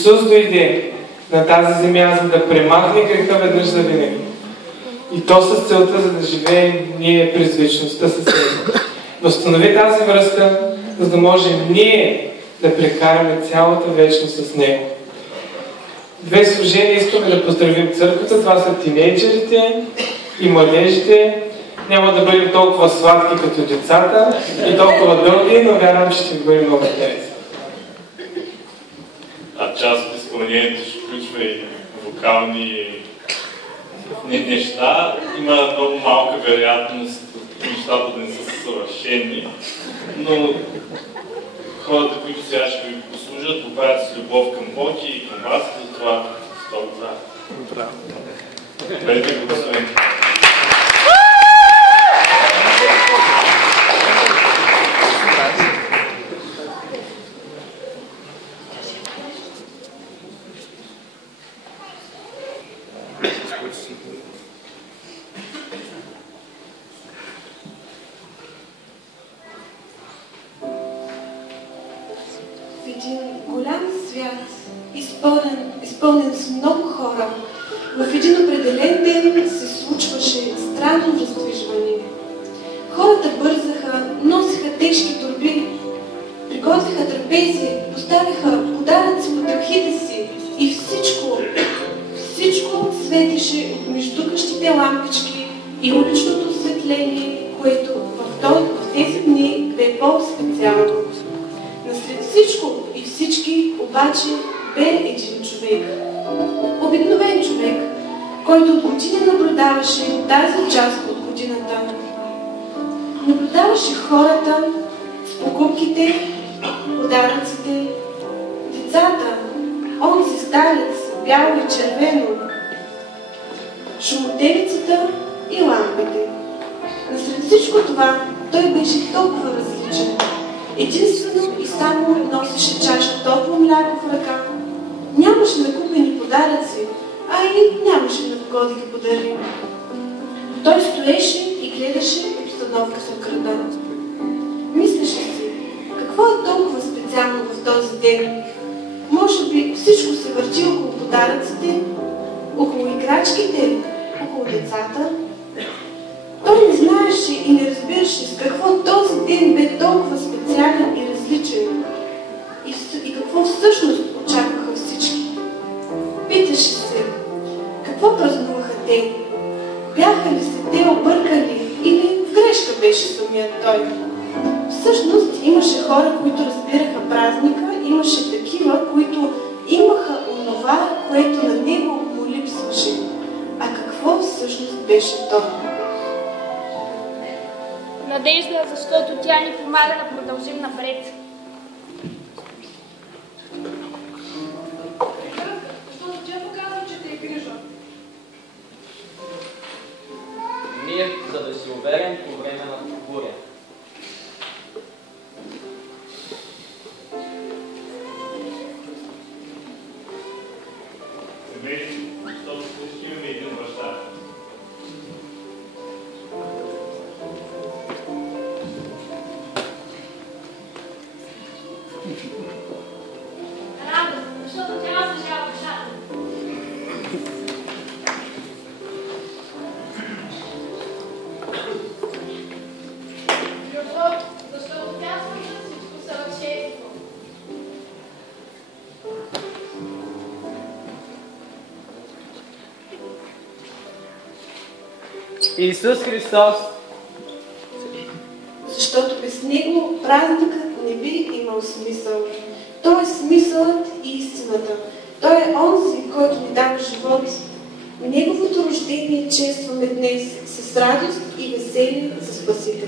Исус дойде на тази земя, за да премахне греха веднъж за винаги. И то с целта, за да живеем ние през вечността с Него. Възстанови тази връзка, за да можем ние да прекараме цялата вечност с Него. Две служения искаме да поздравим църквата. Това са тинейджерите и младежите. Няма да бъдем толкова сладки като децата и толкова дълги, но вярвам, че ще бъдем много интересни. А част от изпълнението ще включва и вокални неща. Има много малка вероятност нещата да не са съвършени, но хората, които сега ще ви послужат, го правят с любов към Бог и към вас, и за това с това го правят. Бъдете благословени. Изпълнен с много хора, в един определен ден се случваше странно раздвижване. Хората бързаха, носиха тежки торби, приготвиха трапези, поставяха подаръци по дръхите си и всичко светеше от междукащите лампички и уличното осветление, което в тези дни бе по-специално. Насред всичко и всички обаче бе един човек, обикновен човек, който от години наблюдаваше тази част от годината. Наблюдаваше хората с покупките, подаръците, децата, онзи старец, бяло и червено, шумотевицата и лампите. Насред всичко това той беше толкова различен. Единствено и само носеше чаша топло мляко в ръка. Нямаше накупени подаръци, а и нямаше на кого да ги подари. Той стоеше и гледаше обстановка с града. Мислеше си, какво е толкова специално в този ден? Може би всичко се върти около подаръците, около играчките, около децата. Той не знаеше и не разбираше с какво този ден бе толкова специален и различен. И какво всъщност очакваха всички. Питаше се, какво празнуваха те? Бяха ли се те объркали или в грешка беше самият той? Всъщност имаше хора, които разбираха празника, имаше такива, които имаха онова, което на него му липсваше. А какво всъщност беше то? Надежда, защото тя ни помага да продължим напред. Защото тя показва, че те е грижа. Мир, за да си уверен по време на буря. Семейство, защото всички имаме един баща. Радост, защото тя заслужава бащата. Любов, защото тя свършва всичко съвършенство. Исус Христос. Защото без него празникът не би имал смисъл. Той е смисълът и истината. Той е онзи, който ни дава живот. Неговото рождение честваме днес с радост и веселие за Спасителя.